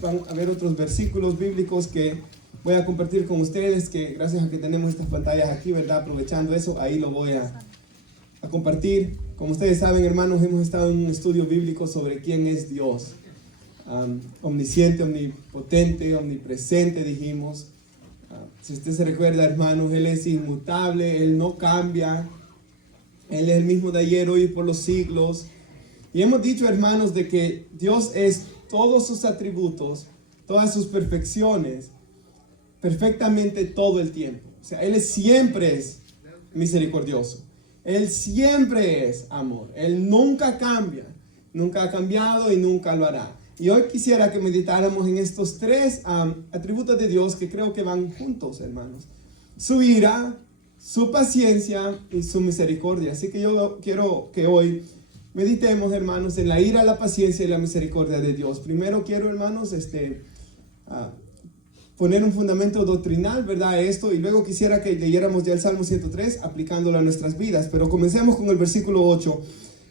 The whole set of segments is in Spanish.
Van a ver otros versículos bíblicos que voy a compartir con ustedes, que gracias a que tenemos estas pantallas aquí, ¿verdad? Aprovechando eso, ahí lo voy a compartir. Como ustedes saben, hermanos, hemos estado en un estudio bíblico sobre quién es Dios. Omnisciente, omnipotente, omnipresente, dijimos. Si usted se recuerda, hermanos, Él es inmutable, Él no cambia. Él es el mismo de ayer, hoy y por los siglos. Y hemos dicho, hermanos, de que Dios es todos sus atributos, todas sus perfecciones, perfectamente todo el tiempo. O sea, Él siempre es misericordioso. Él siempre es amor. Él nunca cambia. Nunca ha cambiado y nunca lo hará. Y hoy quisiera que meditáramos en estos tres atributos de Dios que creo que van juntos, hermanos. Su ira, su paciencia y su misericordia. Así que yo quiero que hoy meditemos, hermanos, en la ira, la paciencia y la misericordia de Dios. Primero quiero, hermanos, poner un fundamento doctrinal, ¿verdad? A esto, y luego quisiera que leyéramos ya el Salmo 103, aplicándolo a nuestras vidas. Pero comencemos con el versículo 8.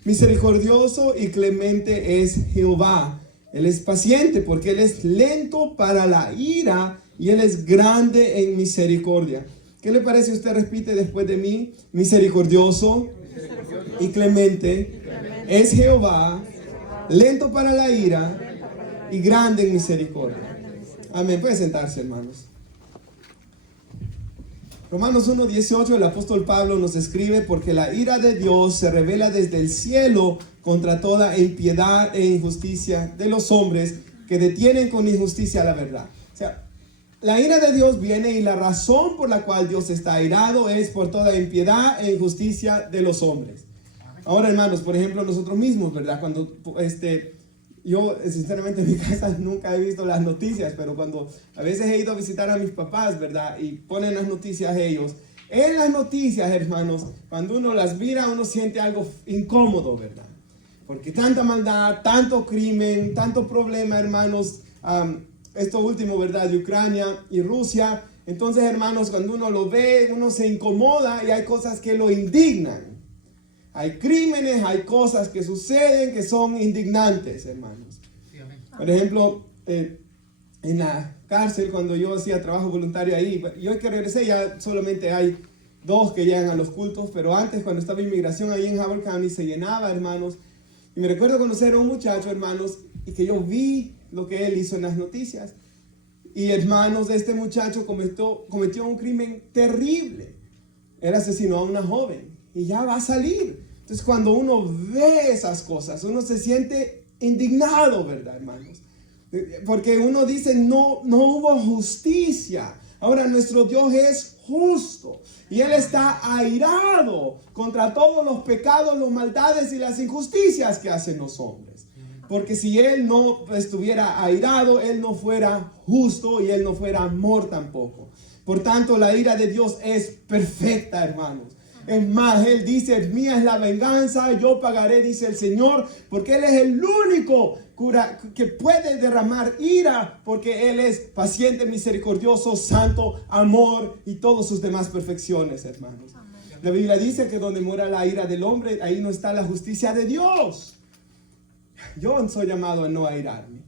Misericordioso y clemente es Jehová. Él es paciente porque Él es lento para la ira y Él es grande en misericordia. ¿Qué le parece si usted repite después de mí? Misericordioso y clemente es Jehová, lento para la ira y grande en misericordia. Amén. Puede sentarse, hermanos. Romanos 1:18, el apóstol Pablo nos escribe: porque la ira de Dios se revela desde el cielo contra toda impiedad e injusticia de los hombres que detienen con injusticia la verdad. O sea, la ira de Dios viene, y la razón por la cual Dios está airado es por toda impiedad e injusticia de los hombres. Ahora, hermanos, por ejemplo, nosotros mismos, ¿verdad? Cuando yo sinceramente en mi casa nunca he visto las noticias, pero cuando a veces he ido a visitar a mis papás, ¿verdad? Y ponen las noticias ellos. En las noticias, hermanos, cuando uno las mira, uno siente algo incómodo, ¿verdad? Porque tanta maldad, tanto crimen, tanto problema, hermanos. Esto último, ¿verdad? De Ucrania y Rusia. Entonces, hermanos, cuando uno lo ve, uno se incomoda y hay cosas que lo indignan. Hay crímenes, hay cosas que suceden que son indignantes, hermanos. Por ejemplo, en la cárcel, cuando yo hacía trabajo voluntario ahí, yo que regresé ya solamente hay 2 que llegan a los cultos, pero antes, cuando estaba en inmigración ahí en Howard County, se llenaba, hermanos. Y me recuerdo conocer a un muchacho, hermanos, y que yo vi lo que él hizo en las noticias. Y, hermanos, este muchacho cometió un crimen terrible. Él asesinó a una joven y ya va a salir. Entonces, cuando uno ve esas cosas, uno se siente indignado, ¿verdad, hermanos? Porque uno dice, no hubo justicia. Ahora, nuestro Dios es justo y Él está airado contra todos los pecados, las maldades y las injusticias que hacen los hombres. Porque si Él no estuviera airado, Él no fuera justo y Él no fuera amor tampoco. Por tanto, la ira de Dios es perfecta, hermanos. Es más, Él dice: mía es la venganza, yo pagaré, dice el Señor, porque Él es el único que puede derramar ira, porque Él es paciente, misericordioso, santo, amor y todas sus demás perfecciones, hermanos. Amén. La Biblia dice que donde mora la ira del hombre, ahí no está la justicia de Dios. Yo soy llamado a no airarme,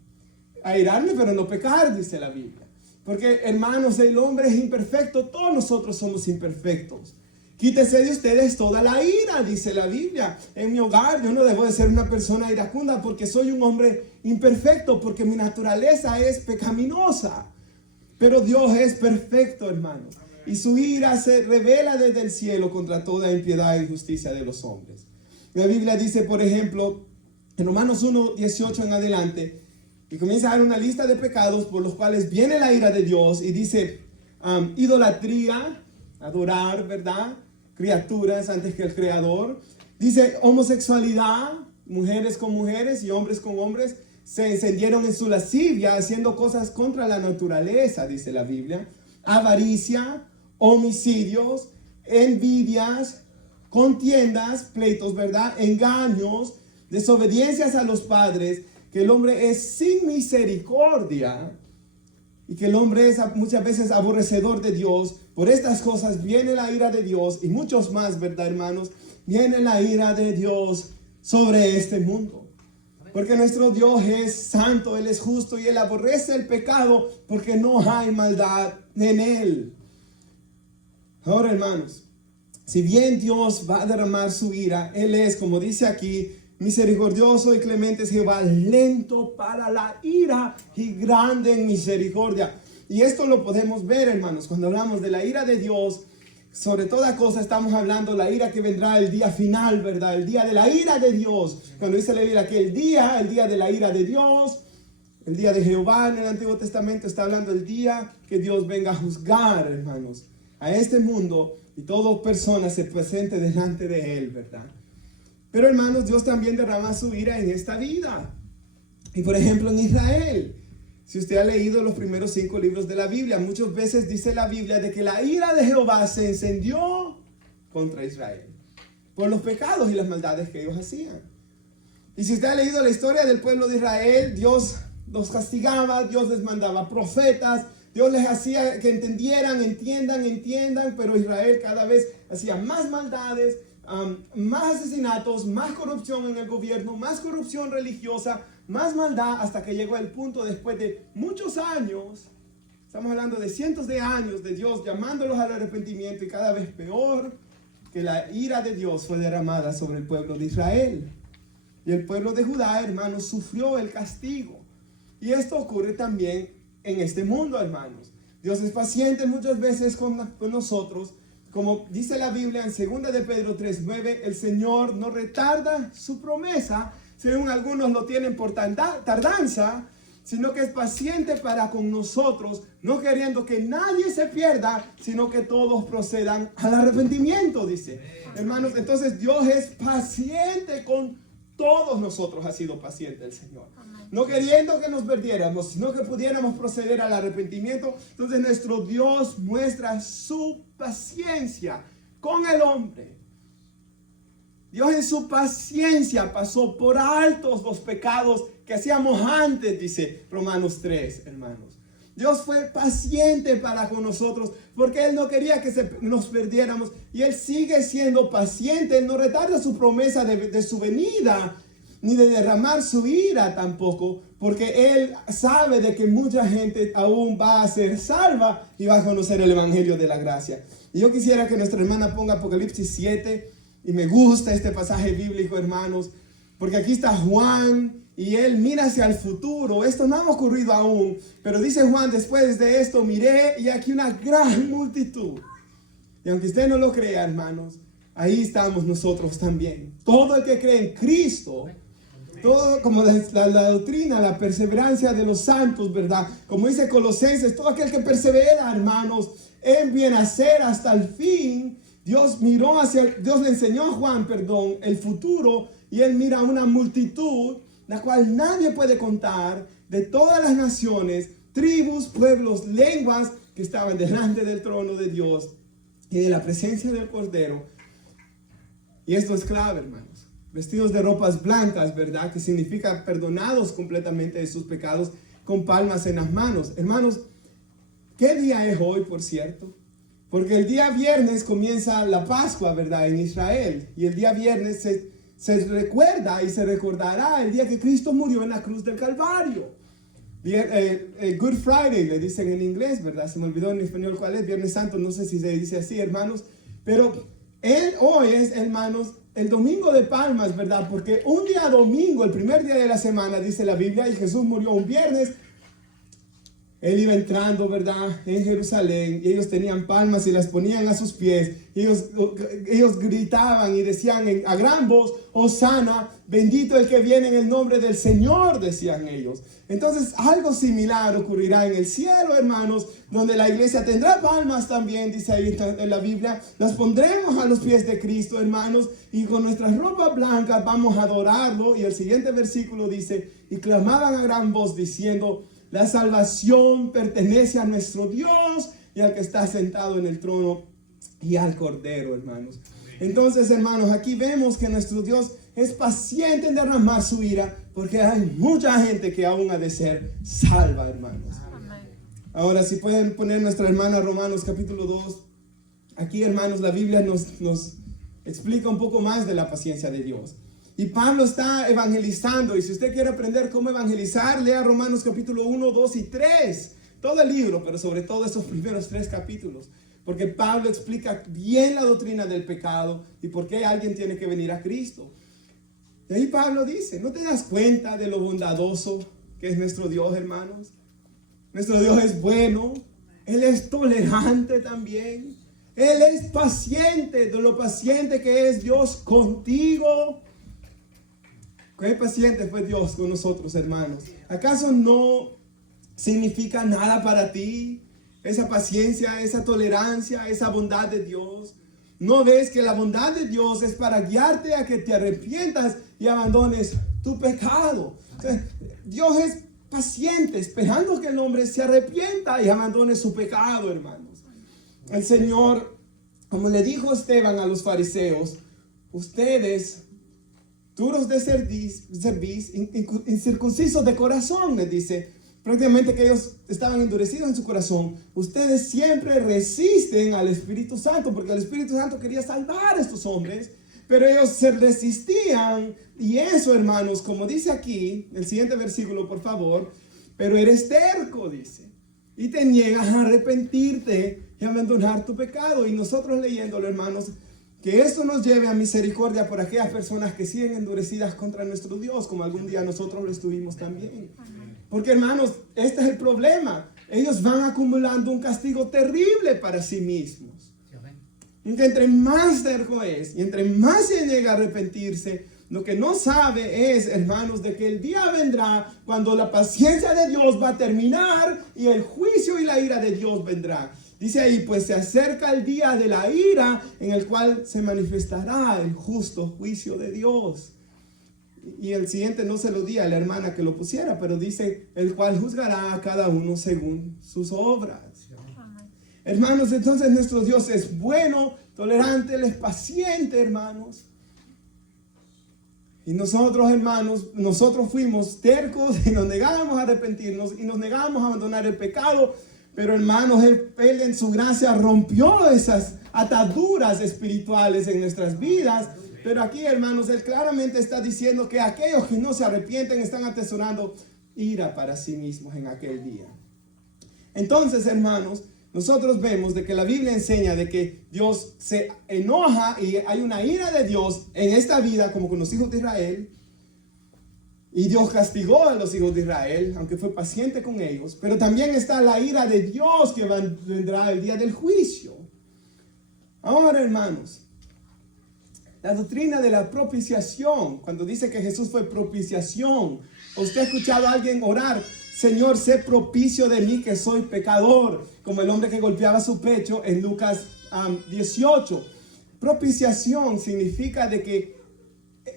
pero no pecar, dice la Biblia. Porque, hermanos, el hombre es imperfecto, todos nosotros somos imperfectos. Quítese de ustedes toda la ira, dice la Biblia. En mi hogar yo no debo de ser una persona iracunda porque soy un hombre imperfecto, porque mi naturaleza es pecaminosa. Pero Dios es perfecto, hermanos. Y su ira se revela desde el cielo contra toda impiedad e injusticia de los hombres. La Biblia dice, por ejemplo, en Romanos 1:18 en adelante, y comienza a dar una lista de pecados por los cuales viene la ira de Dios, y dice idolatría, adorar, ¿verdad?, criaturas antes que el Creador. Dice homosexualidad, mujeres con mujeres y hombres con hombres se encendieron en su lascivia haciendo cosas contra la naturaleza, dice la Biblia. Avaricia, homicidios, envidias, contiendas, pleitos, ¿verdad?, engaños, desobediencias a los padres, que el hombre es sin misericordia y que el hombre es muchas veces aborrecedor de Dios. Por estas cosas viene la ira de Dios y muchos más, ¿verdad, hermanos? Viene la ira de Dios sobre este mundo. Porque nuestro Dios es santo, Él es justo y Él aborrece el pecado porque no hay maldad en Él. Ahora, hermanos, si bien Dios va a derramar su ira, Él es, como dice aquí, misericordioso y clemente es Jehová, lento para la ira y grande en misericordia. Y esto lo podemos ver, hermanos, cuando hablamos de la ira de Dios. Sobre toda cosa estamos hablando de la ira que vendrá el día final, ¿verdad? El día de la ira de Dios. Cuando dice la Biblia que el día de la ira de Dios, el día de Jehová en el Antiguo Testamento, está hablando del día que Dios venga a juzgar, hermanos, a este mundo y toda persona se presente delante de Él, ¿verdad? Pero, hermanos, Dios también derrama su ira en esta vida. Y, por ejemplo, en Israel. Si usted ha leído los primeros 5 libros de la Biblia, muchas veces dice la Biblia de que la ira de Jehová se encendió contra Israel por los pecados y las maldades que ellos hacían. Y si usted ha leído la historia del pueblo de Israel, Dios los castigaba, Dios les mandaba profetas, Dios les hacía que entiendan, pero Israel cada vez hacía más maldades, más asesinatos, más corrupción en el gobierno, más corrupción religiosa, más maldad, hasta que llegó el punto después de muchos años, estamos hablando de cientos de años de Dios llamándolos al arrepentimiento, y cada vez peor, que la ira de Dios fue derramada sobre el pueblo de Israel. Y el pueblo de Judá, hermanos, sufrió el castigo. Y esto ocurre también en este mundo, hermanos. Dios es paciente muchas veces con nosotros. Como dice la Biblia en 2 de Pedro 3:9, el Señor no retarda su promesa, según algunos lo tienen por tardanza, sino que es paciente para con nosotros, no queriendo que nadie se pierda, sino que todos procedan al arrepentimiento, dice. Hermanos, entonces Dios es paciente con todos nosotros, ha sido paciente el Señor. No queriendo que nos perdiéramos, sino que pudiéramos proceder al arrepentimiento. Entonces nuestro Dios muestra su paciencia con el hombre. Dios en su paciencia pasó por altos los pecados que hacíamos antes, dice Romanos 3, hermanos. Dios fue paciente para con nosotros porque Él no quería que nos perdiéramos, y Él sigue siendo paciente. Él no retarda su promesa de su venida, ni de derramar su ira tampoco, porque Él sabe de que mucha gente aún va a ser salva y va a conocer el Evangelio de la gracia. Y yo quisiera que nuestra hermana ponga Apocalipsis 7, y me gusta este pasaje bíblico, hermanos, porque aquí está Juan y él mira hacia el futuro. Esto no ha ocurrido aún, pero dice Juan: después de esto miré y aquí una gran multitud. Y aunque usted no lo crea, hermanos, ahí estamos nosotros también. Todo el que cree en Cristo, todo como la doctrina, la perseverancia de los santos, ¿verdad? Como dice Colosenses, todo aquel que persevera, hermanos, en bien hacer hasta el fin. Dios le enseñó a Juan, el futuro, y él mira a una multitud, la cual nadie puede contar, de todas las naciones, tribus, pueblos, lenguas, que estaban delante del trono de Dios y de la presencia del Cordero. Y esto es clave, hermanos. Vestidos de ropas blancas, ¿verdad? Que significa perdonados completamente de sus pecados, con palmas en las manos. Hermanos, ¿qué día es hoy, por cierto? Porque el día viernes comienza la Pascua, ¿verdad? En Israel. Y el día viernes se recuerda y se recordará el día que Cristo murió en la cruz del Calvario. Good Friday le dicen en inglés, ¿verdad? Se me olvidó en español cuál es. Viernes Santo, no sé si se dice así, hermanos. Pero hoy es, hermanos, el domingo de Palmas, ¿verdad? Porque un día domingo, el primer día de la semana, dice la Biblia, y Jesús murió un viernes. Él iba entrando, ¿verdad?, en Jerusalén, y ellos tenían palmas y las ponían a sus pies. Ellos gritaban y decían a gran voz: Hosana, bendito el que viene en el nombre del Señor, decían ellos. Entonces algo similar ocurrirá en el cielo, hermanos, donde la iglesia tendrá palmas también, dice ahí en la Biblia. Las pondremos a los pies de Cristo, hermanos, y con nuestras ropas blancas vamos a adorarlo. Y el siguiente versículo dice: y clamaban a gran voz diciendo: la salvación pertenece a nuestro Dios y al que está sentado en el trono y al Cordero, hermanos. Entonces, hermanos, aquí vemos que nuestro Dios es paciente en derramar su ira, porque hay mucha gente que aún ha de ser salva, hermanos. Ahora, si pueden poner nuestra hermana Romanos capítulo 2. Aquí, hermanos, la Biblia nos explica un poco más de la paciencia de Dios. Y Pablo está evangelizando. Y si usted quiere aprender cómo evangelizar, lea Romanos capítulo 1, 2 y 3. Todo el libro, pero sobre todo esos primeros 3 capítulos. Porque Pablo explica bien la doctrina del pecado y por qué alguien tiene que venir a Cristo. Y ahí Pablo dice, ¿no te das cuenta de lo bondadoso que es nuestro Dios, hermanos? Nuestro Dios es bueno. Él es tolerante también. Él es paciente, de lo paciente que es Dios contigo. ¿Qué paciente fue Dios con nosotros, hermanos? ¿Acaso no significa nada para ti esa paciencia, esa tolerancia, esa bondad de Dios? ¿No ves que la bondad de Dios es para guiarte a que te arrepientas y abandones tu pecado? O sea, Dios es paciente, esperando que el hombre se arrepienta y abandone su pecado, hermanos. El Señor, como le dijo Esteban a los fariseos, ustedes, duros de cerviz, incircuncisos de corazón, les dice, prácticamente que ellos estaban endurecidos en su corazón. Ustedes siempre resisten al Espíritu Santo, porque el Espíritu Santo quería salvar a estos hombres, pero ellos se resistían. Y eso, hermanos, como dice aquí, el siguiente versículo, por favor, pero eres terco, dice, y te niegas a arrepentirte y a abandonar tu pecado. Y nosotros leyéndolo, hermanos, que esto nos lleve a misericordia por aquellas personas que siguen endurecidas contra nuestro Dios, como algún día nosotros lo estuvimos también. Porque, hermanos, este es el problema. Ellos van acumulando un castigo terrible para sí mismos. Y que entre más terco es y entre más se niega a arrepentirse, lo que no sabe es, hermanos, de que el día vendrá cuando la paciencia de Dios va a terminar y el juicio y la ira de Dios vendrá. Dice ahí, pues se acerca el día de la ira en el cual se manifestará el justo juicio de Dios. Y el siguiente no se lo di a la hermana que lo pusiera, pero dice, el cual juzgará a cada uno según sus obras. Hermanos, entonces nuestro Dios es bueno, tolerante, Él es paciente, hermanos. Y nosotros, hermanos, nosotros fuimos tercos y nos negábamos a arrepentirnos y nos negábamos a abandonar el pecado. Pero, hermanos, Él en su gracia rompió esas ataduras espirituales en nuestras vidas. Pero aquí, hermanos, Él claramente está diciendo que aquellos que no se arrepienten están atesorando ira para sí mismos en aquel día. Entonces, hermanos, nosotros vemos de que la Biblia enseña de que Dios se enoja y hay una ira de Dios en esta vida como con los hijos de Israel. Y Dios castigó a los hijos de Israel, aunque fue paciente con ellos. Pero también está la ira de Dios que vendrá el día del juicio. Ahora, hermanos, la doctrina de la propiciación, cuando dice que Jesús fue propiciación. ¿Usted ha escuchado a alguien orar? Señor, sé propicio de mí que soy pecador, como el hombre que golpeaba su pecho en Lucas 18. Propiciación significa de que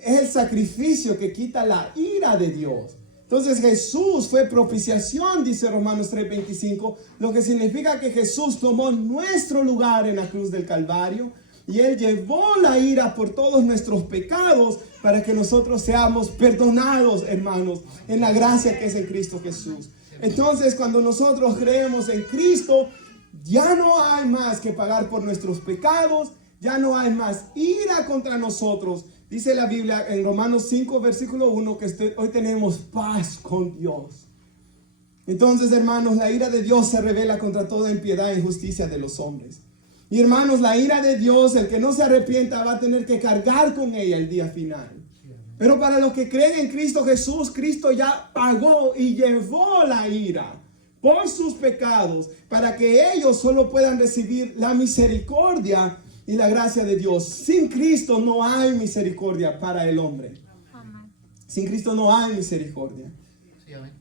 es el sacrificio que quita la ira de Dios. Entonces Jesús fue propiciación, dice Romanos 3:25, lo que significa que Jesús tomó nuestro lugar en la cruz del Calvario y Él llevó la ira por todos nuestros pecados para que nosotros seamos perdonados, hermanos, en la gracia que es en Cristo Jesús. Entonces, cuando nosotros creemos en Cristo, ya no hay más que pagar por nuestros pecados, ya no hay más ira contra nosotros. Dice la Biblia en Romanos 5, versículo 1, que hoy tenemos paz con Dios. Entonces, hermanos, la ira de Dios se revela contra toda impiedad e injusticia de los hombres. Y hermanos, la ira de Dios, el que no se arrepienta va a tener que cargar con ella el día final. Pero para los que creen en Cristo Jesús, Cristo ya pagó y llevó la ira por sus pecados para que ellos solo puedan recibir la misericordia y la gracia de Dios. Sin Cristo no hay misericordia para el hombre. Sin Cristo no hay misericordia.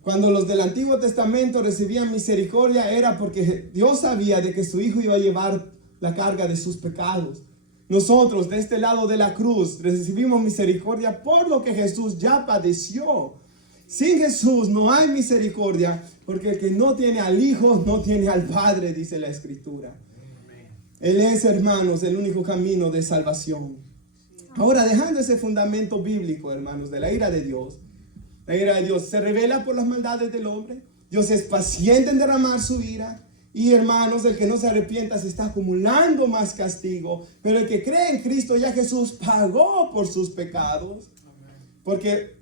Cuando los del Antiguo Testamento recibían misericordia era porque Dios sabía de que su Hijo iba a llevar la carga de sus pecados. Nosotros de este lado de la cruz recibimos misericordia por lo que Jesús ya padeció. Sin Jesús no hay misericordia, porque el que no tiene al Hijo no tiene al Padre, dice la Escritura. Él es, hermanos, el único camino de salvación. Ahora, dejando ese fundamento bíblico, hermanos, de la ira de Dios. La ira de Dios se revela por las maldades del hombre. Dios es paciente en derramar su ira. Y hermanos, el que no se arrepienta se está acumulando más castigo. Pero el que cree en Cristo, ya Jesús pagó por sus pecados. Porque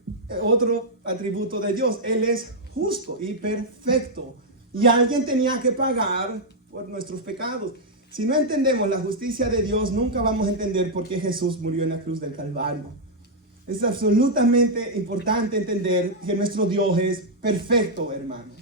otro atributo de Dios, Él es justo y perfecto. Y alguien tenía que pagar por nuestros pecados. Si no entendemos la justicia de Dios, nunca vamos a entender por qué Jesús murió en la cruz del Calvario. Es absolutamente importante entender que nuestro Dios es perfecto, hermanos.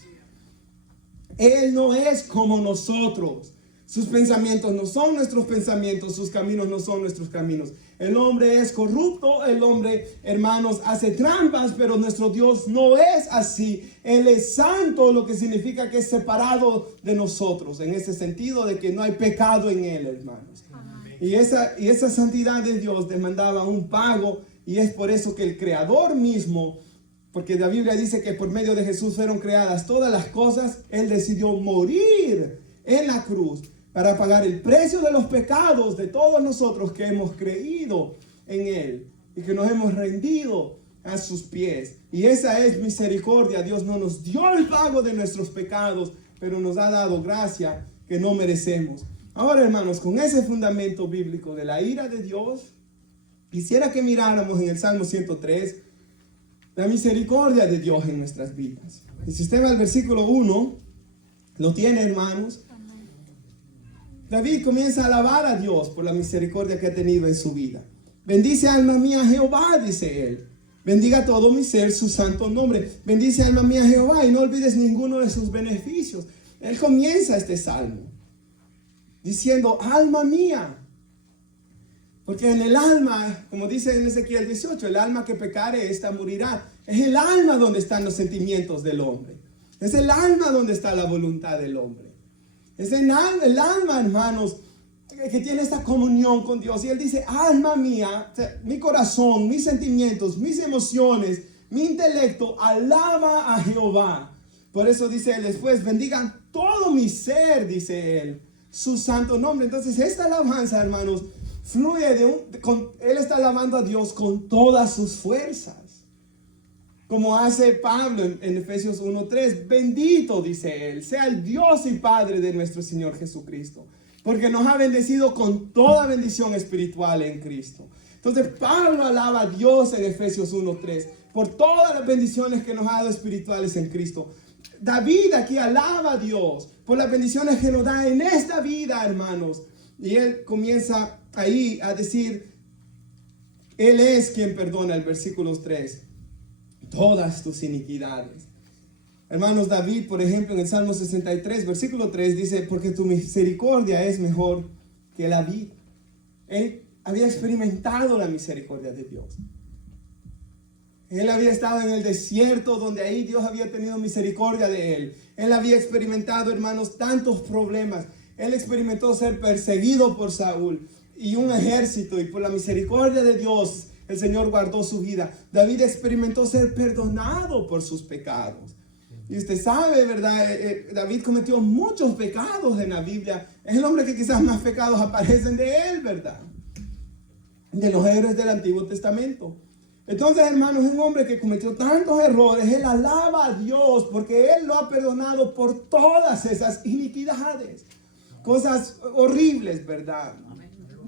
Él no es como nosotros. Sus pensamientos no son nuestros pensamientos, sus caminos no son nuestros caminos. El hombre es corrupto, el hombre, hermanos, hace trampas, pero nuestro Dios no es así. Él es santo, lo que significa que es separado de nosotros, en ese sentido de que no hay pecado en Él, hermanos. Y esa santidad de Dios demandaba un pago, y es por eso que el Creador mismo, porque la Biblia dice que por medio de Jesús fueron creadas todas las cosas, Él decidió morir en la cruz para pagar el precio de los pecados de todos nosotros que hemos creído en Él y que nos hemos rendido a sus pies. Y esa es misericordia. Dios no nos dio el pago de nuestros pecados, pero nos ha dado gracia que no merecemos. Ahora, hermanos, con ese fundamento bíblico de la ira de Dios, quisiera que miráramos en el Salmo 103 la misericordia de Dios en nuestras vidas. Y si usted va al versículo 1, lo tiene, hermanos. David comienza a alabar a Dios por la misericordia que ha tenido en su vida. Bendice alma mía a Jehová, dice él. Bendiga todo mi ser su santo nombre. Bendice alma mía a Jehová y no olvides ninguno de sus beneficios. Él comienza este salmo diciendo, alma mía. Porque en el alma, como dice en Ezequiel 18, el alma que pecare, esta morirá. Es el alma donde están los sentimientos del hombre. Es el alma donde está la voluntad del hombre. Es el alma, hermanos, que tiene esta comunión con Dios. Y Él dice, alma mía, mi corazón, mis sentimientos, mis emociones, mi intelecto, alaba a Jehová. Por eso dice Él después, bendigan todo mi ser, dice Él, su santo nombre. Entonces esta alabanza, hermanos, fluye Él está alabando a Dios con todas sus fuerzas. Como hace Pablo en Efesios 1:3, bendito, dice él, sea el Dios y Padre de nuestro Señor Jesucristo, porque nos ha bendecido con toda bendición espiritual en Cristo. Entonces Pablo alaba a Dios en Efesios 1:3 por todas las bendiciones que nos ha dado espirituales en Cristo. David aquí alaba a Dios por las bendiciones que nos da en esta vida, hermanos. Y él comienza ahí a decir, Él es quien perdona, el versículo 3. Todas tus iniquidades. Hermanos, David, por ejemplo, en el Salmo 63, versículo 3, dice, porque tu misericordia es mejor que la vida. Él había experimentado la misericordia de Dios. Él había estado en el desierto, donde ahí Dios había tenido misericordia de él. Él había experimentado, hermanos, tantos problemas. Él experimentó ser perseguido por Saúl y un ejército, y por la misericordia de Dios el Señor guardó su vida. David experimentó ser perdonado por sus pecados. Y usted sabe, ¿verdad? David cometió muchos pecados en la Biblia. Es el hombre que quizás más pecados aparecen de él, ¿verdad? De los héroes del Antiguo Testamento. Entonces, hermanos, es un hombre que cometió tantos errores. Él alaba a Dios porque Él lo ha perdonado por todas esas iniquidades. Cosas horribles, ¿verdad?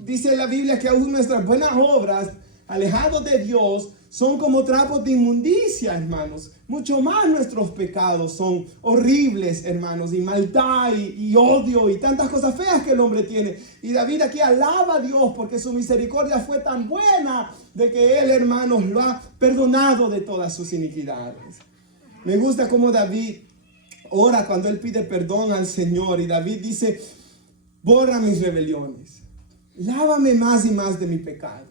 Dice la Biblia que aún nuestras buenas obras, alejados de Dios, son como trapos de inmundicia, hermanos. Mucho más nuestros pecados son horribles, hermanos, y maldad y odio y tantas cosas feas que el hombre tiene. Y David aquí alaba a Dios porque su misericordia fue tan buena de que él, hermanos, lo ha perdonado de todas sus iniquidades. Me gusta cómo David ora cuando él pide perdón al Señor. Y David dice, borra mis rebeliones, lávame más y más de mi pecado.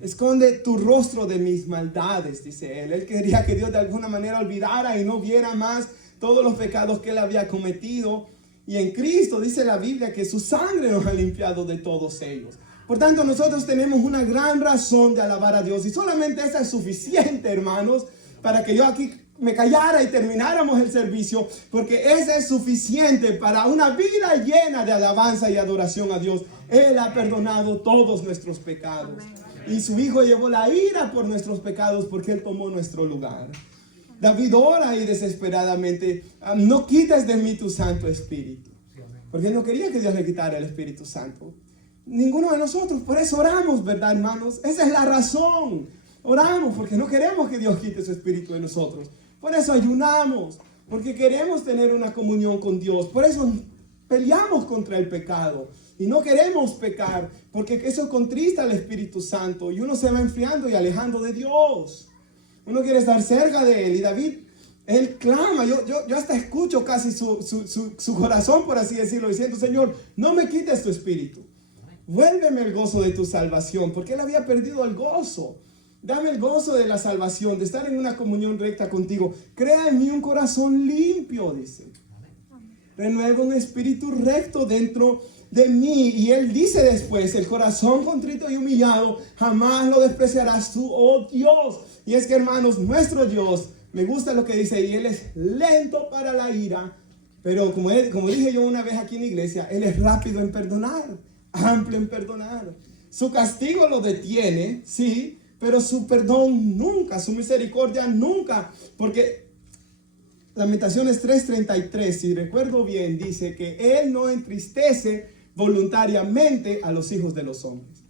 Esconde tu rostro de mis maldades, dice él. Él quería que Dios de alguna manera olvidara y no viera más todos los pecados que él había cometido. Y en Cristo dice la Biblia que su sangre nos ha limpiado de todos ellos. Por tanto, nosotros tenemos una gran razón de alabar a Dios. Y solamente esa es suficiente, hermanos, para que yo aquí me callara y termináramos el servicio. Porque esa es suficiente para una vida llena de alabanza y adoración a Dios. Él ha perdonado todos nuestros pecados. Amén. Y su Hijo llevó la ira por nuestros pecados porque Él tomó nuestro lugar. David ora ahí desesperadamente, no quites de mí tu Santo Espíritu. Porque Él no quería que Dios le quitara el Espíritu Santo. Ninguno de nosotros, por eso oramos, ¿verdad, hermanos? Esa es la razón. Oramos porque no queremos que Dios quite su espíritu de nosotros. Por eso ayunamos, porque queremos tener una comunión con Dios. Por eso peleamos contra el pecado y no queremos pecar, porque eso contrista al Espíritu Santo y uno se va enfriando y alejando de Dios. Uno quiere estar cerca de Él. Y David, él clama, yo hasta escucho casi su corazón, por así decirlo, diciendo: Señor, no me quites tu espíritu, vuélveme el gozo de tu salvación, porque él había perdido el gozo. Dame el gozo de la salvación, de estar en una comunión recta contigo. Crea en mí un corazón limpio, dice. Renueva un espíritu recto dentro de mí. Y él dice después: el corazón contrito y humillado jamás lo despreciarás tú, oh Dios. Y es que, hermanos, nuestro Dios, me gusta lo que dice, y Él es lento para la ira, pero como dije yo una vez aquí en la iglesia, Él es rápido en perdonar, amplio en perdonar. Su castigo lo detiene, sí, pero su perdón nunca, su misericordia nunca, porque Lamentaciones 3:33, si recuerdo bien, dice que Él no entristece voluntariamente a los hijos de los hombres.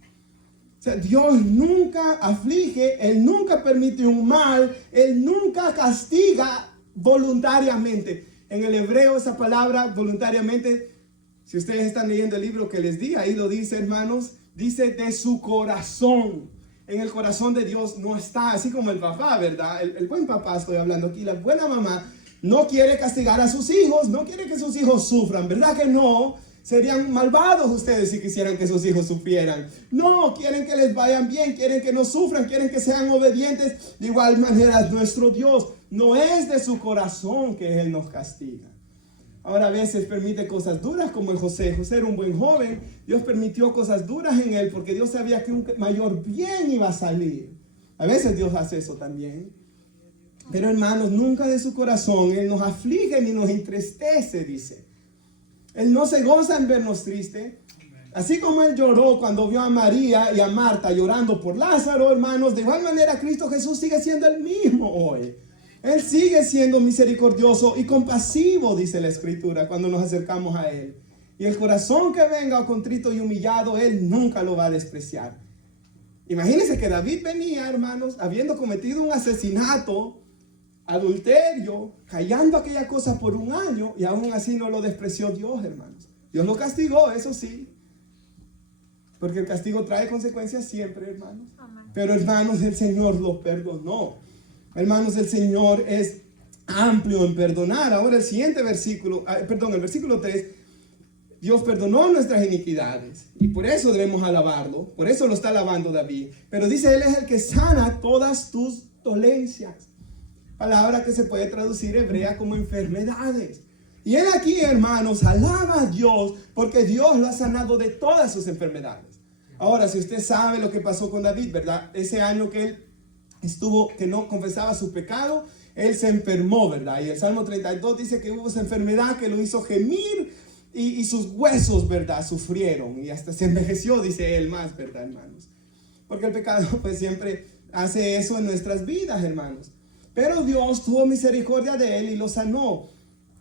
O sea, Dios nunca aflige, Él nunca permite un mal, Él nunca castiga voluntariamente. En el hebreo esa palabra voluntariamente, si ustedes están leyendo el libro que les di, ahí lo dice, hermanos, dice de su corazón. En el corazón de Dios no está, así como el papá, ¿verdad? El buen papá, estoy hablando aquí, la buena mamá no quiere castigar a sus hijos, no quiere que sus hijos sufran, ¿verdad que no? Serían malvados ustedes si quisieran que sus hijos sufrieran. No, quieren que les vayan bien, quieren que no sufran, quieren que sean obedientes. De igual manera, nuestro Dios no es de su corazón que Él nos castiga. Ahora a veces permite cosas duras, como en José. José era un buen joven. Dios permitió cosas duras en él porque Dios sabía que un mayor bien iba a salir. A veces Dios hace eso también. Pero, hermanos, nunca de su corazón. Él nos aflige ni nos entristece, dice. Él no se goza en vernos tristes. Así como Él lloró cuando vio a María y a Marta llorando por Lázaro, hermanos, de igual manera Cristo Jesús sigue siendo el mismo hoy. Él sigue siendo misericordioso y compasivo, dice la Escritura, cuando nos acercamos a Él. Y el corazón que venga contrito y humillado, Él nunca lo va a despreciar. Imagínense que David venía, hermanos, habiendo cometido un asesinato, adulterio, callando aquella cosa por un año, y aún así no lo despreció Dios, hermanos. Dios lo castigó, eso sí, porque el castigo trae consecuencias siempre, hermanos. Pero, hermanos, el Señor lo perdonó. Hermanos, el Señor es amplio en perdonar. Ahora el siguiente versículo, el versículo 3, Dios perdonó nuestras iniquidades y por eso debemos alabarlo. Por eso lo está alabando David. Pero dice, Él es el que sana todas tus dolencias. Palabra que se puede traducir hebrea como enfermedades. Y Él aquí, hermanos, alaba a Dios porque Dios lo ha sanado de todas sus enfermedades. Ahora, si usted sabe lo que pasó con David, ¿verdad? Ese año que él que no confesaba su pecado, él se enfermó, ¿verdad? Y el Salmo 32 dice que hubo esa enfermedad que lo hizo gemir y sus huesos, ¿verdad? Sufrieron y hasta se envejeció, dice él más, ¿verdad, hermanos? Porque el pecado pues siempre hace eso en nuestras vidas, hermanos. Pero Dios tuvo misericordia de él y lo sanó.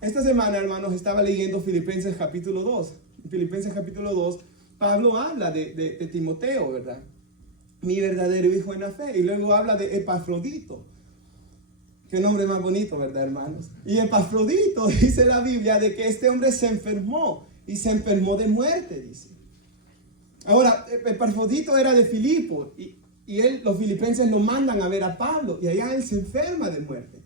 Esta semana, hermanos, estaba leyendo Filipenses capítulo 2. En Filipenses capítulo 2, Pablo habla de Timoteo, ¿verdad? Mi verdadero hijo en la fe. Y luego habla de Epafrodito. Qué nombre más bonito, ¿verdad, hermanos? Y Epafrodito, dice la Biblia, de que este hombre se enfermó. Y se enfermó de muerte, dice. Ahora, Epafrodito era de Filipo. Y los filipenses lo mandan a ver a Pablo. Y allá él se enferma de muerte.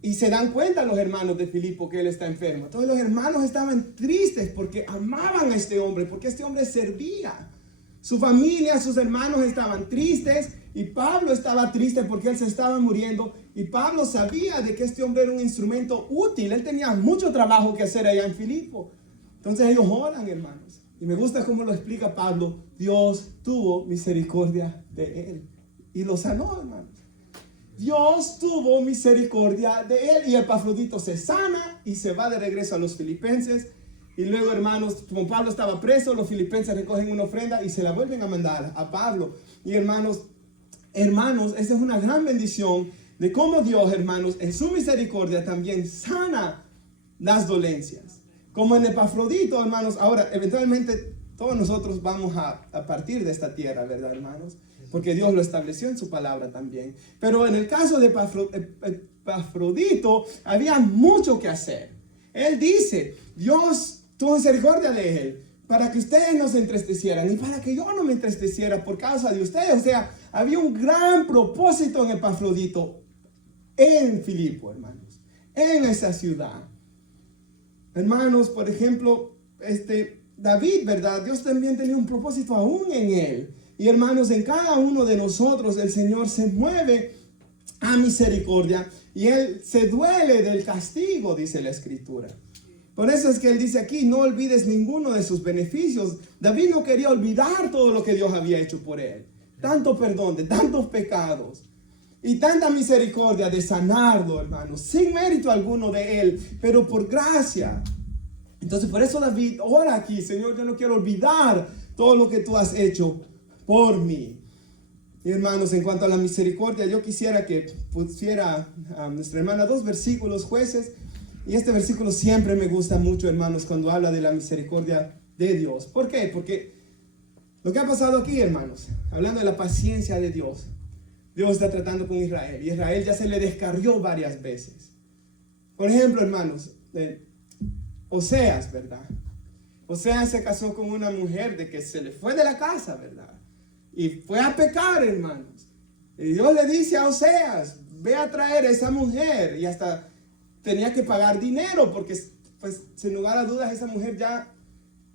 Y se dan cuenta los hermanos de Filipo que él está enfermo. Entonces los hermanos estaban tristes porque amaban a este hombre. Porque este hombre servía. Su familia, sus hermanos estaban tristes y Pablo estaba triste porque él se estaba muriendo y Pablo sabía de que este hombre era un instrumento útil. Él tenía mucho trabajo que hacer allá en Filipo. Entonces ellos oran, hermanos. Y me gusta cómo lo explica Pablo. Dios tuvo misericordia de él y lo sanó, hermanos. Dios tuvo misericordia de él y Epafrodito se sana y se va de regreso a los filipenses. Y luego, hermanos, como Pablo estaba preso, los filipenses recogen una ofrenda y se la vuelven a mandar a Pablo. Y hermanos, esa es una gran bendición de cómo Dios, hermanos, en su misericordia también sana las dolencias. Como en Epafrodito, hermanos, ahora eventualmente todos nosotros vamos a partir de esta tierra, ¿verdad, hermanos? porque Dios lo estableció en su palabra también. Pero en el caso de Epafrodito había mucho que hacer. Él dice, Dios tuvo misericordia de él, para que ustedes no se entristecieran y para que yo no me entristeciera por causa de ustedes. O sea, había un gran propósito en Epafrodito, en Filipo, hermanos, en esa ciudad. Hermanos, por ejemplo, David, ¿verdad? Dios también tenía un propósito aún en él. Y hermanos, en cada uno de nosotros el Señor se mueve a misericordia y Él se duele del castigo, dice la Escritura. Por eso es que Él dice aquí, no olvides ninguno de sus beneficios. David no quería olvidar todo lo que Dios había hecho por él. Tanto perdón de tantos pecados y tanta misericordia de sanarlo, hermanos, sin mérito alguno de Él, pero por gracia. Entonces por eso David ora aquí, Señor, yo no quiero olvidar todo lo que tú has hecho por mí. Y hermanos, en cuanto a la misericordia, yo quisiera que pusiera a nuestra hermana 2 versículos, Jueces. Y este versículo siempre me gusta mucho, hermanos, cuando habla de la misericordia de Dios. ¿Por qué? Porque lo que ha pasado aquí, hermanos, hablando de la paciencia de Dios, Dios está tratando con Israel. Y Israel ya se le descarrió varias veces. Por ejemplo, hermanos, Oseas, ¿verdad? Oseas se casó con una mujer de que se le fue de la casa, ¿verdad? Y fue a pecar, hermanos. Y Dios le dice a Oseas, ve a traer a esa mujer. Y hasta tenía que pagar dinero porque, pues, sin lugar a dudas, esa mujer ya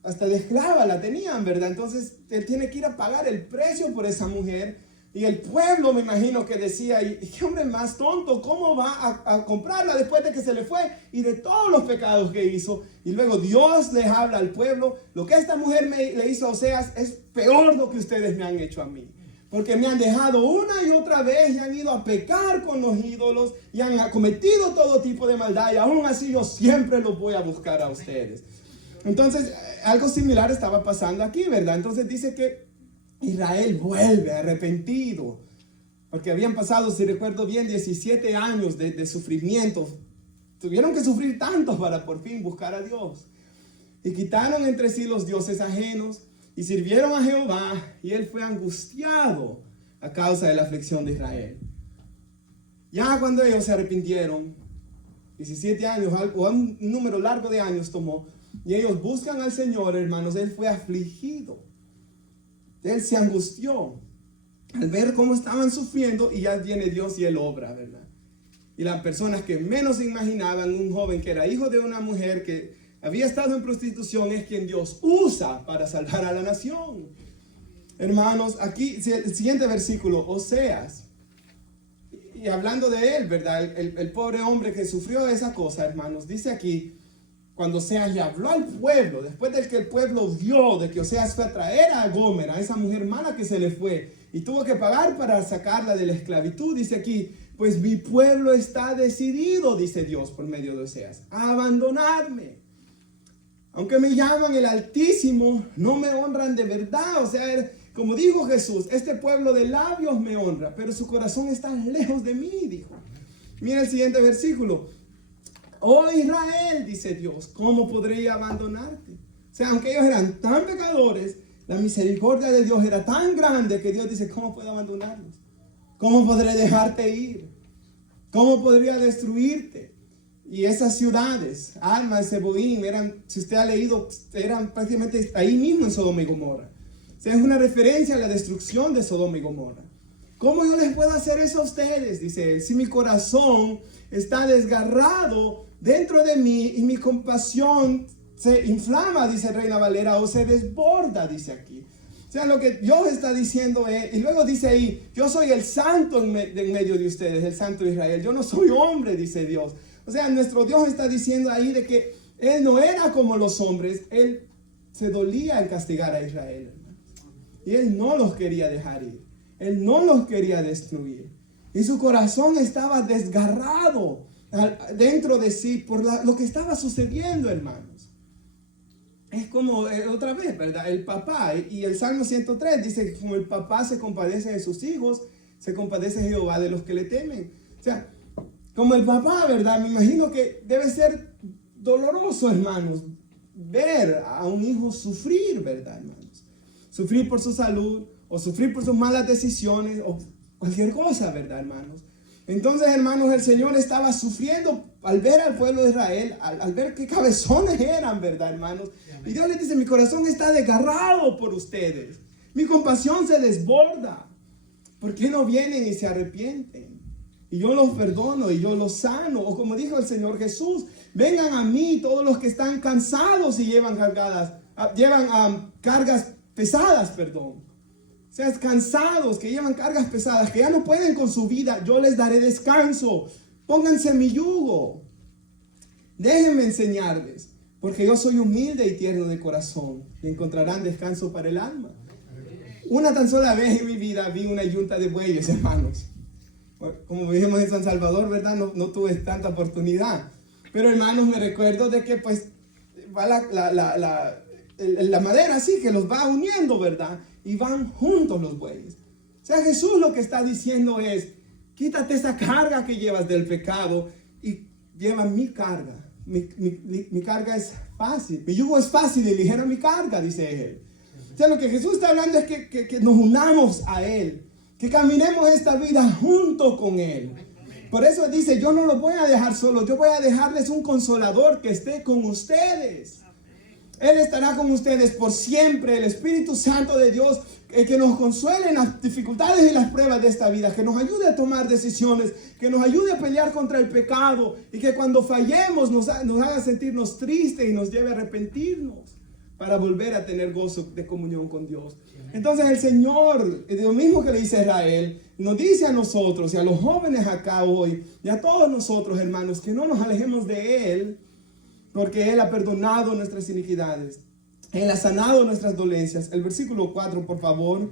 hasta de esclava la tenían, ¿verdad? Entonces, él tiene que ir a pagar el precio por esa mujer. Y el pueblo, me imagino que decía, ¿y qué hombre más tonto? ¿Cómo va a comprarla después de que se le fue? Y de todos los pecados que hizo. Y luego Dios les habla al pueblo, lo que esta mujer le hizo a Oseas es peor lo que ustedes me han hecho a mí. Porque me han dejado una y otra vez y han ido a pecar con los ídolos y han cometido todo tipo de maldad. Y aún así yo siempre los voy a buscar a ustedes. Entonces, algo similar estaba pasando aquí, ¿verdad? Entonces dice que Israel vuelve arrepentido. Porque habían pasado, si recuerdo bien, 17 años de sufrimiento. Tuvieron que sufrir tanto para por fin buscar a Dios. Y quitaron entre sí los dioses ajenos. Y sirvieron a Jehová, y él fue angustiado a causa de la aflicción de Israel. Ya cuando ellos se arrepintieron, 17 años, o un número largo de años tomó, y ellos buscan al Señor, hermanos, él fue afligido. Él se angustió al ver cómo estaban sufriendo, y ya viene Dios y él obra, ¿verdad? Y las personas que menos se imaginaban, un joven que era hijo de una mujer que había estado en prostitución, es quien Dios usa para salvar a la nación. Hermanos, aquí el siguiente versículo, Oseas, y hablando de él, ¿verdad? El pobre hombre que sufrió esa cosa, hermanos, dice aquí, cuando Oseas le habló al pueblo, después de que el pueblo vio de que Oseas fue a traer a Gomer, a esa mujer mala que se le fue, y tuvo que pagar para sacarla de la esclavitud, dice aquí, pues mi pueblo está decidido, dice Dios por medio de Oseas, a abandonarme. Aunque me llaman el Altísimo, no me honran de verdad. O sea, como dijo Jesús, este pueblo de labios me honra, pero su corazón está lejos de mí, dijo. Mira el siguiente versículo. Oh Israel, dice Dios, ¿cómo podría abandonarte? O sea, aunque ellos eran tan pecadores, la misericordia de Dios era tan grande que Dios dice, ¿cómo puedo abandonarlos? ¿Cómo podré dejarte ir? ¿Cómo podría destruirte? Y esas ciudades, Alma y Zeboim, eran, si usted ha leído, eran prácticamente ahí mismo en Sodoma y Gomorra. O sea, es una referencia a la destrucción de Sodoma y Gomorra. ¿Cómo yo les puedo hacer eso a ustedes? Dice él, si mi corazón está desgarrado dentro de mí y mi compasión se inflama, dice Reina Valera, o se desborda, dice aquí. O sea, lo que Dios está diciendo es, y luego dice ahí, yo soy el santo en medio de ustedes, el santo de Israel. Yo no soy hombre, dice Dios. O sea, nuestro Dios está diciendo ahí de que Él no era como los hombres. Él se dolía en castigar a Israel, hermanos. Y Él no los quería dejar ir. Él no los quería destruir. Y su corazón estaba desgarrado dentro de sí por lo que estaba sucediendo, hermanos. Es como, otra vez, ¿verdad? El papá. Y el Salmo 103 dice que como el papá se compadece de sus hijos, se compadece Jehová de los que le temen. O sea, como el papá, ¿verdad? Me imagino que debe ser doloroso, hermanos, ver a un hijo sufrir, ¿verdad, hermanos? Sufrir por su salud o sufrir por sus malas decisiones, o cualquier cosa, ¿verdad, hermanos? Entonces, hermanos, el Señor estaba sufriendo al ver al pueblo de Israel, al ver qué cabezones eran, ¿verdad, hermanos? Y Dios les dice, mi corazón está desgarrado por ustedes. Mi compasión se desborda. ¿Por qué no vienen y se arrepienten? Y yo los perdono y yo los sano. O como dijo el Señor Jesús, vengan a mí todos los que están cansados y llevan cargas pesadas, perdón. O sea, cansados, que llevan cargas pesadas, que ya no pueden con su vida, yo les daré descanso. Pónganse mi yugo. Déjenme enseñarles, porque yo soy humilde y tierno de corazón, y encontrarán descanso para el alma. Una tan sola vez en mi vida vi una yunta de bueyes, hermanos. Como vivimos en San Salvador, ¿verdad? No tuve tanta oportunidad. Pero, hermanos, me recuerdo de que pues va la madera así, que los va uniendo, ¿verdad? Y van juntos los bueyes. O sea, Jesús lo que está diciendo es, quítate esa carga que llevas del pecado y lleva mi carga. Mi carga es fácil. Mi yugo es fácil y ligera mi carga, dice él. O sea, lo que Jesús está hablando es que nos unamos a Él. Que caminemos esta vida junto con Él. Por eso dice, yo no los voy a dejar solos. Yo voy a dejarles un consolador que esté con ustedes. Él estará con ustedes por siempre, el Espíritu Santo de Dios, que nos consuele en las dificultades y las pruebas de esta vida, que nos ayude a tomar decisiones, que nos ayude a pelear contra el pecado y que cuando fallemos nos haga sentirnos tristes y nos lleve a arrepentirnos para volver a tener gozo de comunión con Dios. Entonces el Señor, lo mismo que le dice a Israel, nos dice a nosotros y a los jóvenes acá hoy y a todos nosotros, hermanos, que no nos alejemos de Él, porque Él ha perdonado nuestras iniquidades. Él ha sanado nuestras dolencias. El versículo 4, por favor.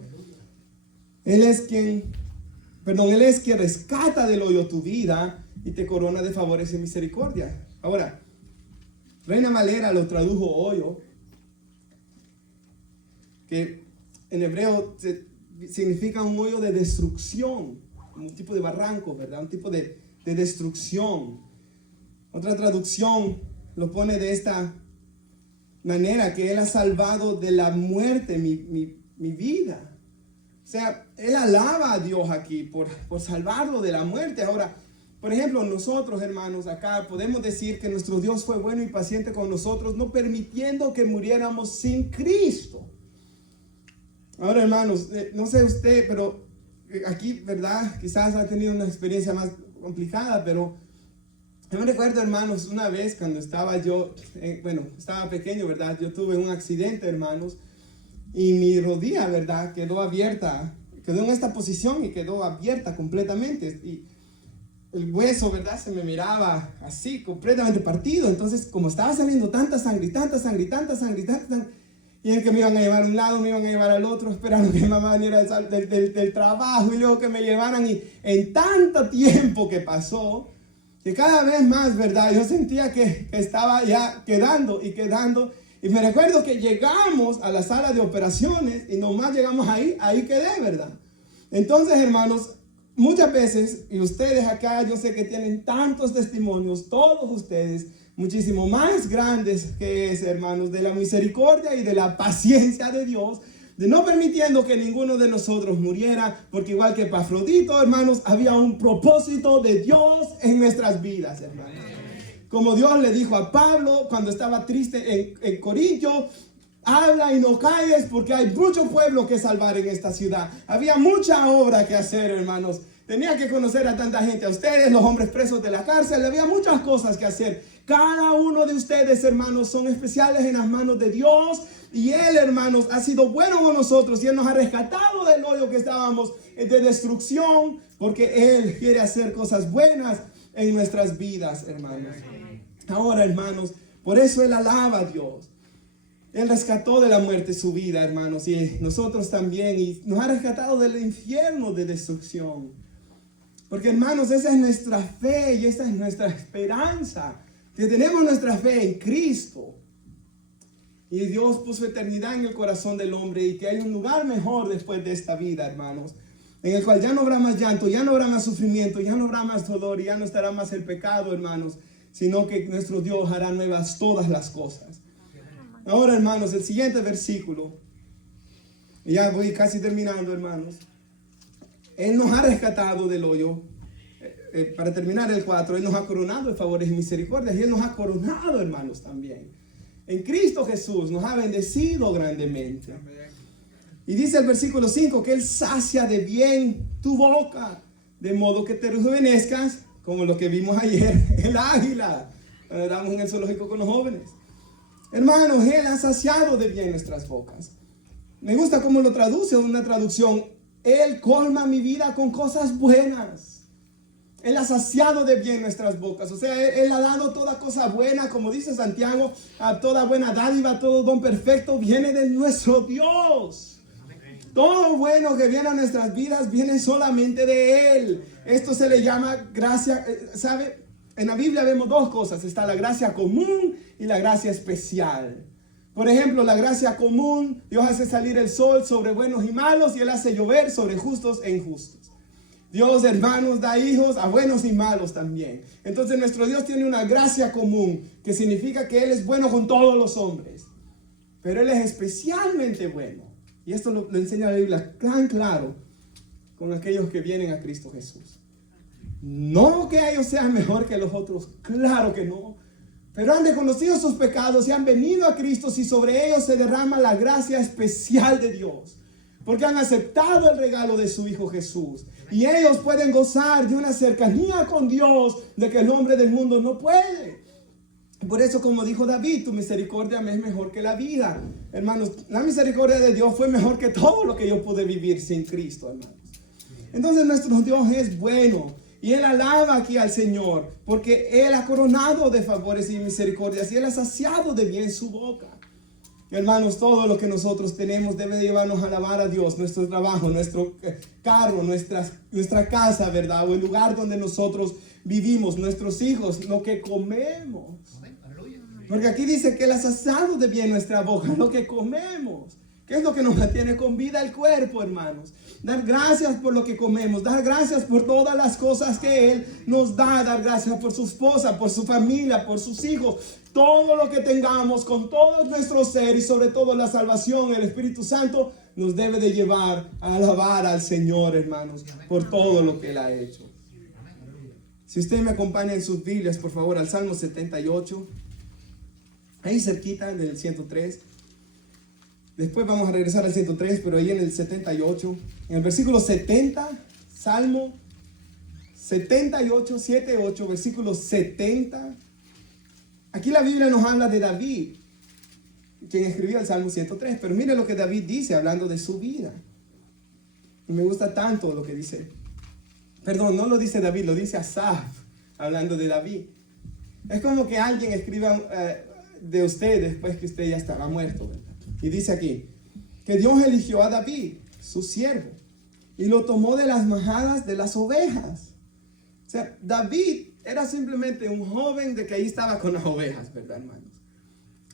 Él es quien rescata del hoyo tu vida y te corona de favores y misericordia. Ahora, Reina Valera lo tradujo hoyo, que en hebreo significa un hoyo de destrucción, un tipo de barranco, ¿verdad? Un tipo de destrucción. Otra traducción lo pone de esta manera, que Él ha salvado de la muerte mi vida. O sea, Él alaba a Dios aquí por salvarlo de la muerte. Ahora, por ejemplo, nosotros, hermanos, acá podemos decir que nuestro Dios fue bueno y paciente con nosotros, no permitiendo que muriéramos sin Cristo. Ahora, hermanos, no sé usted, pero aquí, ¿verdad? Quizás ha tenido una experiencia más complicada, pero yo me recuerdo, hermanos, una vez cuando estaba yo, estaba pequeño, ¿verdad? Yo tuve un accidente, hermanos, y mi rodilla, ¿verdad? Quedó abierta, quedó en esta posición y quedó abierta completamente. Y el hueso, ¿verdad? Se me miraba así, completamente partido. Entonces, como estaba saliendo tanta sangre, y en que me iban a llevar a un lado, me iban a llevar al otro, esperando que mi mamá viniera del trabajo y luego que me llevaran. Y en tanto tiempo que pasó, que cada vez más, ¿verdad? Yo sentía que estaba ya quedando. Y me recuerdo que llegamos a la sala de operaciones y nomás llegamos ahí quedé, ¿verdad? Entonces, hermanos, muchas veces, y ustedes acá, yo sé que tienen tantos testimonios, todos ustedes, muchísimo más grandes que ese, hermanos, de la misericordia y de la paciencia de Dios, de no permitiendo que ninguno de nosotros muriera, porque igual que Epafrodito, hermanos, había un propósito de Dios en nuestras vidas, hermanos. Como Dios le dijo a Pablo cuando estaba triste en Corinto, habla y no calles porque hay mucho pueblo que salvar en esta ciudad. Había mucha obra que hacer, hermanos. Tenía que conocer a tanta gente, a ustedes, los hombres presos de la cárcel. Había muchas cosas que hacer. Cada uno de ustedes, hermanos, son especiales en las manos de Dios. Y Él, hermanos, ha sido bueno con nosotros. Y Él nos ha rescatado del hoyo que estábamos de destrucción. Porque Él quiere hacer cosas buenas en nuestras vidas, hermanos. Ahora, hermanos, por eso Él alaba a Dios. Él rescató de la muerte su vida, hermanos. Y nosotros también. Y nos ha rescatado del infierno de destrucción. Porque, hermanos, esa es nuestra fe y esa es nuestra esperanza. Que tenemos nuestra fe en Cristo. Y Dios puso eternidad en el corazón del hombre y que hay un lugar mejor después de esta vida, hermanos. En el cual ya no habrá más llanto, ya no habrá más sufrimiento, ya no habrá más dolor y ya no estará más el pecado, hermanos. Sino que nuestro Dios hará nuevas todas las cosas. Ahora, hermanos, el siguiente versículo Y ya voy casi terminando, hermanos. Él nos ha rescatado del hoyo. Para terminar el 4, Él nos ha coronado de favores y misericordias. Y Él nos ha coronado, hermanos, también. En Cristo Jesús nos ha bendecido grandemente. Y dice el versículo 5 que Él sacia de bien tu boca, de modo que te rejuvenezcas, como lo que vimos ayer, el águila, cuando estábamos en el zoológico con los jóvenes. Hermanos, Él ha saciado de bien nuestras bocas. Me gusta cómo lo traduce una traducción. Él colma mi vida con cosas buenas. Él ha saciado de bien nuestras bocas. O sea, Él ha dado toda cosa buena, como dice Santiago, a toda buena dádiva, todo don perfecto viene de nuestro Dios. Todo bueno que viene a nuestras vidas viene solamente de Él. Esto se le llama gracia. ¿Sabe? En la Biblia vemos dos cosas. Está la gracia común y la gracia especial. Por ejemplo, la gracia común, Dios hace salir el sol sobre buenos y malos y Él hace llover sobre justos e injustos. Dios, hermanos, da hijos a buenos y malos también. Entonces nuestro Dios tiene una gracia común, que significa que Él es bueno con todos los hombres. Pero Él es especialmente bueno. Y esto lo enseña la Biblia tan claro con aquellos que vienen a Cristo Jesús. No que ellos sean mejor que los otros, claro que no. Pero han reconocido sus pecados y han venido a Cristo y sobre ellos se derrama la gracia especial de Dios. Porque han aceptado el regalo de su Hijo Jesús. Y ellos pueden gozar de una cercanía con Dios de que el hombre del mundo no puede. Por eso, como dijo David, tu misericordia me es mejor que la vida. Hermanos, la misericordia de Dios fue mejor que todo lo que yo pude vivir sin Cristo, hermanos. Entonces nuestro Dios es bueno. Y Él alaba aquí al Señor. Porque Él ha coronado de favores y misericordias. Y Él ha saciado de bien su boca. Hermanos, todo lo que nosotros tenemos debe llevarnos a alabar a Dios. Nuestro trabajo, nuestro carro, nuestra casa, ¿verdad? O el lugar donde nosotros vivimos, nuestros hijos, lo que comemos. Porque aquí dice que Él ha saciado de bien nuestra boca, lo que comemos. ¿Qué es lo que nos mantiene con vida el cuerpo, hermanos? Dar gracias por lo que comemos, dar gracias por todas las cosas que Él nos da, dar gracias por su esposa, por su familia, por sus hijos, todo lo que tengamos con todo nuestro ser y sobre todo la salvación, el Espíritu Santo nos debe de llevar a alabar al Señor, hermanos, por todo lo que Él ha hecho. Si usted me acompaña en sus Biblias, por favor, al Salmo 78, ahí cerquita del 103. Después vamos a regresar al 103, pero ahí en el 78, en el versículo 70, Salmo 78, 7-8, versículo 70. Aquí la Biblia nos habla de David, quien escribió el Salmo 103, pero mire lo que David dice hablando de su vida. Y me gusta tanto lo que dice. Perdón, no lo dice David, lo dice Asaf, hablando de David. Es como que alguien escriba de usted después que usted ya estará muerto, ¿verdad? Y dice aquí, que Dios eligió a David, su siervo, y lo tomó de las majadas de las ovejas. O sea, David era simplemente un joven de que ahí estaba con las ovejas, ¿verdad, hermanos?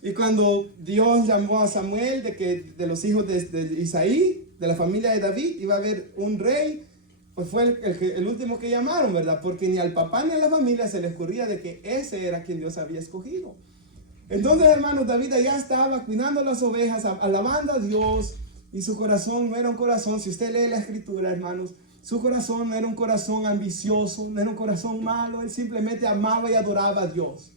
Y cuando Dios llamó a Samuel de los hijos de Isaí, de la familia de David, iba a haber un rey, pues fue el último que llamaron, ¿verdad? Porque ni al papá ni a la familia se les ocurría de que ese era quien Dios había escogido. Entonces, hermanos, David allá estaba cuidando las ovejas, alabando a Dios, y su corazón no era un corazón, si usted lee la escritura, hermanos, su corazón no era un corazón ambicioso, no era un corazón malo, él simplemente amaba y adoraba a Dios.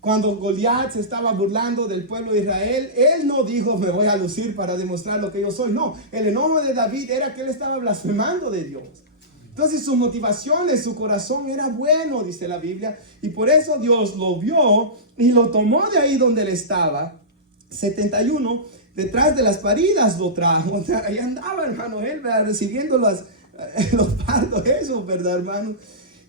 Cuando Goliat se estaba burlando del pueblo de Israel, él no dijo, me voy a lucir para demostrar lo que yo soy. No, el enojo de David era que él estaba blasfemando de Dios. Entonces sus motivaciones, su corazón era bueno, dice la Biblia. Y por eso Dios lo vio y lo tomó de ahí donde él estaba. 71, detrás de las paridas lo trajo. O sea, ahí andaba, hermano, él recibiendo los partos, eso, ¿verdad, hermano?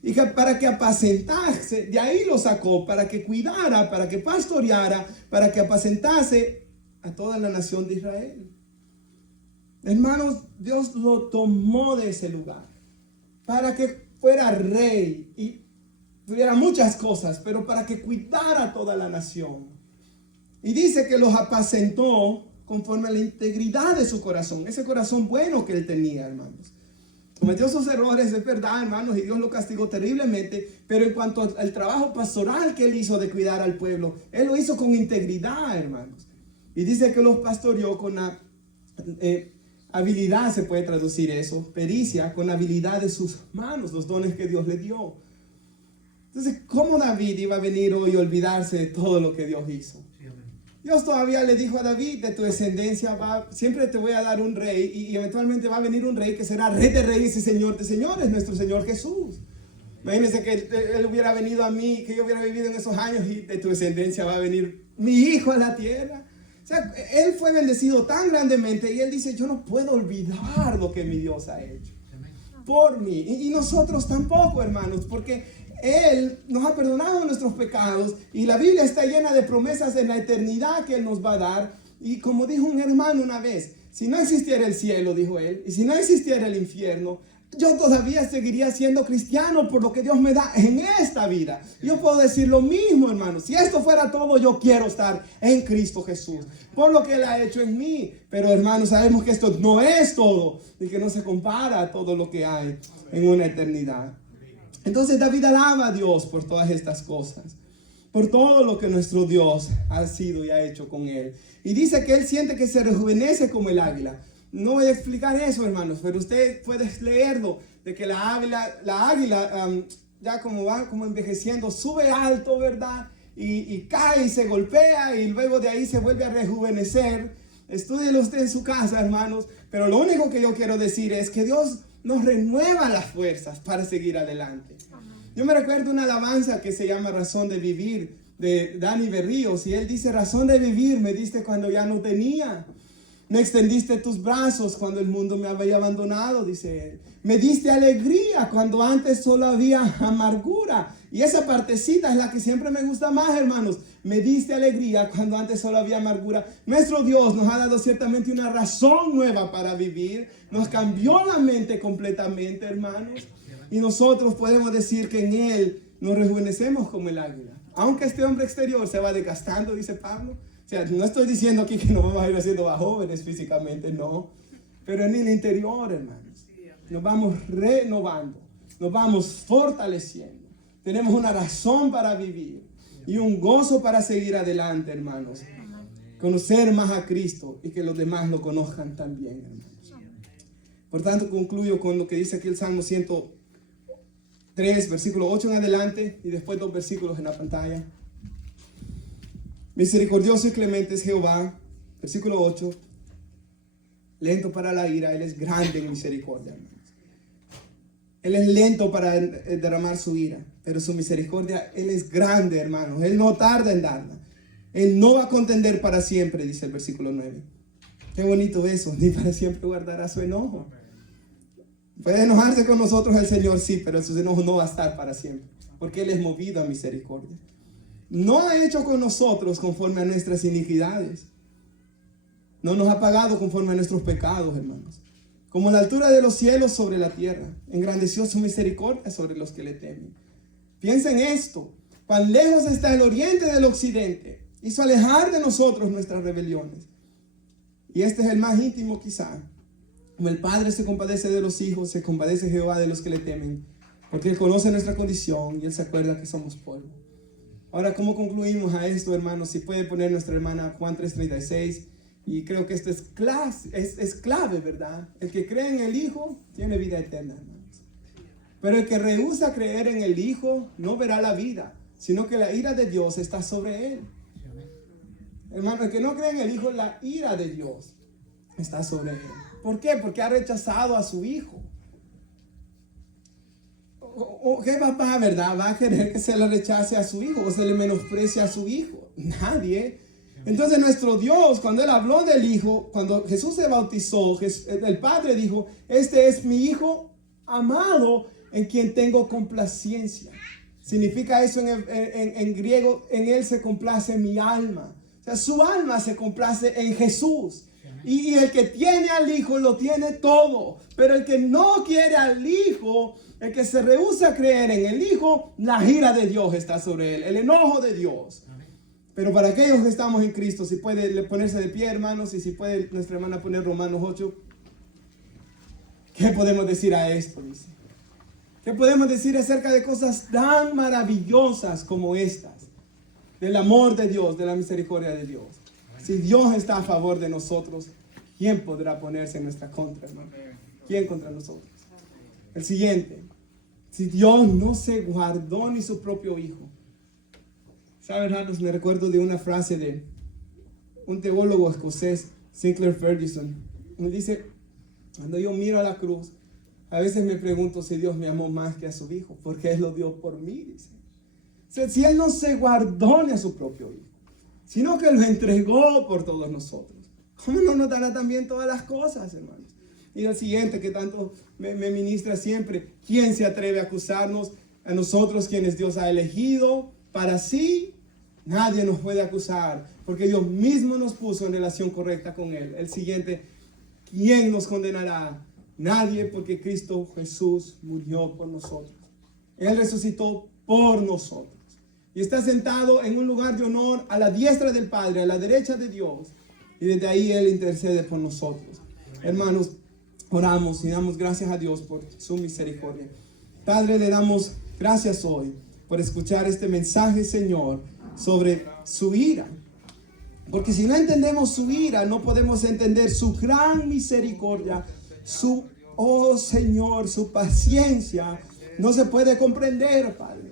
Y que para que apacentase, de ahí lo sacó, para que cuidara, para que pastoreara, para que apacentase a toda la nación de Israel. Hermanos, Dios lo tomó de ese lugar para que fuera rey y tuviera muchas cosas, pero para que cuidara a toda la nación. Y dice que los apacentó conforme a la integridad de su corazón, ese corazón bueno que él tenía, hermanos. Cometió sus errores, es verdad, hermanos, y Dios lo castigó terriblemente, pero en cuanto al trabajo pastoral que él hizo de cuidar al pueblo, él lo hizo con integridad, hermanos. Y dice que los pastoreó con habilidad se puede traducir eso, pericia, con habilidad de sus manos, los dones que Dios le dio. Entonces, ¿cómo David iba a venir hoy a olvidarse de todo lo que Dios hizo? Dios todavía le dijo a David, de tu descendencia siempre te voy a dar un rey, y eventualmente va a venir un rey que será rey de reyes y señor de señores, nuestro Señor Jesús. Imagínense que Él hubiera venido a mí, que yo hubiera vivido en esos años, y de tu descendencia va a venir mi hijo a la tierra. O sea, Él fue bendecido tan grandemente, y Él dice, yo no puedo olvidar lo que mi Dios ha hecho por mí. Y nosotros tampoco, hermanos, porque Él nos ha perdonado nuestros pecados, y la Biblia está llena de promesas en la eternidad que Él nos va a dar. Y como dijo un hermano una vez, si no existiera el cielo, dijo él, y si no existiera el infierno, yo todavía seguiría siendo cristiano por lo que Dios me da en esta vida. Yo puedo decir lo mismo, hermanos. Si esto fuera todo, yo quiero estar en Cristo Jesús, por lo que Él ha hecho en mí. Pero, hermanos, sabemos que esto no es todo, y que no se compara a todo lo que hay en una eternidad. Entonces David alaba a Dios por todas estas cosas, por todo lo que nuestro Dios ha sido y ha hecho con él. Y dice que él siente que se rejuvenece como el águila. No voy a explicar eso, hermanos, pero usted puede leerlo, de que la águila ya como va como envejeciendo, sube alto, ¿verdad? Y cae y se golpea, y luego de ahí se vuelve a rejuvenecer. Estúdielo usted en su casa, hermanos. Pero lo único que yo quiero decir es que Dios nos renueva las fuerzas para seguir adelante. Yo me recuerdo una alabanza que se llama Razón de Vivir, de Dani Berríos, y él dice, razón de vivir me diste cuando ya no tenía. Me extendiste tus brazos cuando el mundo me había abandonado, dice él. Me diste alegría cuando antes solo había amargura. Y esa partecita es la que siempre me gusta más, hermanos. Me diste alegría cuando antes solo había amargura. Nuestro Dios nos ha dado ciertamente una razón nueva para vivir. Nos cambió la mente completamente, hermanos. Y nosotros podemos decir que en Él nos rejuvenecemos como el águila. Aunque este hombre exterior se va desgastando, dice Pablo. O sea, no estoy diciendo aquí que nos vamos a ir haciendo más jóvenes físicamente, no. Pero en el interior, hermanos, nos vamos renovando, nos vamos fortaleciendo. Tenemos una razón para vivir y un gozo para seguir adelante, hermanos. Conocer más a Cristo y que los demás lo conozcan también, hermanos. Por tanto, concluyo con lo que dice aquí el Salmo 103, versículo 8 en adelante, y después 2 versículos en la pantalla. Misericordioso y clemente es Jehová, versículo 8, lento para la ira, Él es grande en misericordia, hermanos. Él es lento para derramar su ira, pero su misericordia, Él es grande, hermanos. Él no tarda en darla. Él no va a contender para siempre, dice el versículo 9. Qué bonito eso, ni para siempre guardará su enojo. Puede enojarse con nosotros el Señor, sí, pero su enojo no va a estar para siempre, porque Él es movido a misericordia. No ha hecho con nosotros conforme a nuestras iniquidades. No nos ha pagado conforme a nuestros pecados, hermanos. Como la altura de los cielos sobre la tierra, engrandeció su misericordia sobre los que le temen. Piensa en esto. Cuán lejos está el oriente del occidente. Hizo alejar de nosotros nuestras rebeliones. Y este es el más íntimo quizá. Como el Padre se compadece de los hijos, se compadece Jehová de los que le temen. Porque Él conoce nuestra condición y Él se acuerda que somos polvo. Ahora, ¿cómo concluimos a esto, hermanos? Si puede poner nuestra hermana Juan 3:36. Y creo que esto es clave, ¿verdad? El que cree en el Hijo tiene vida eterna, hermanos. Pero el que rehúsa creer en el Hijo no verá la vida, sino que la ira de Dios está sobre él. Hermano, el que no cree en el Hijo, la ira de Dios está sobre él. ¿Por qué? Porque ha rechazado a su Hijo. ¿Qué papá, verdad, va a querer que se le rechace a su hijo o se le menosprecie a su hijo? Nadie. Entonces nuestro Dios, cuando Él habló del Hijo, cuando Jesús se bautizó, el Padre dijo, este es mi Hijo amado en quien tengo complacencia. Significa eso en griego, en Él se complace mi alma. O sea, su alma se complace en Jesús. Y el que tiene al Hijo lo tiene todo. Pero el que no quiere al Hijo, el que se rehúsa a creer en el Hijo, la ira de Dios está sobre él, el enojo de Dios. Pero para aquellos que estamos en Cristo, si puede ponerse de pie, hermanos, y si puede nuestra hermana poner Romanos 8, ¿qué podemos decir a esto? Dice. ¿Qué podemos decir acerca de cosas tan maravillosas como estas? Del amor de Dios, de la misericordia de Dios. Si Dios está a favor de nosotros, ¿quién podrá ponerse en nuestra contra, hermano? ¿Quién contra nosotros? El siguiente. Si Dios no se guardó ni su propio Hijo. ¿Saben, hermanos? Me recuerdo de una frase de un teólogo escocés, Sinclair Ferguson. Me dice, cuando yo miro a la cruz, a veces me pregunto si Dios me amó más que a su Hijo, porque Él lo dio por mí, dice. O sea, si Él no se guardó ni a su propio Hijo, sino que lo entregó por todos nosotros, ¿cómo no nos dará también todas las cosas, hermanos? Y el siguiente que tanto me ministra siempre, ¿quién se atreve a acusarnos? A nosotros quienes Dios ha elegido para sí. Nadie nos puede acusar, porque Dios mismo nos puso en relación correcta con Él. El siguiente, ¿quién nos condenará? Nadie, porque Cristo Jesús murió por nosotros. Él resucitó por nosotros. Y está sentado en un lugar de honor a la diestra del Padre, a la derecha de Dios. Y desde ahí Él intercede por nosotros. Hermanos, oramos y damos gracias a Dios por su misericordia. Padre, le damos gracias hoy por escuchar este mensaje, Señor, sobre su ira. Porque si no entendemos su ira, no podemos entender su gran misericordia, su, oh Señor, su paciencia. No se puede comprender, Padre.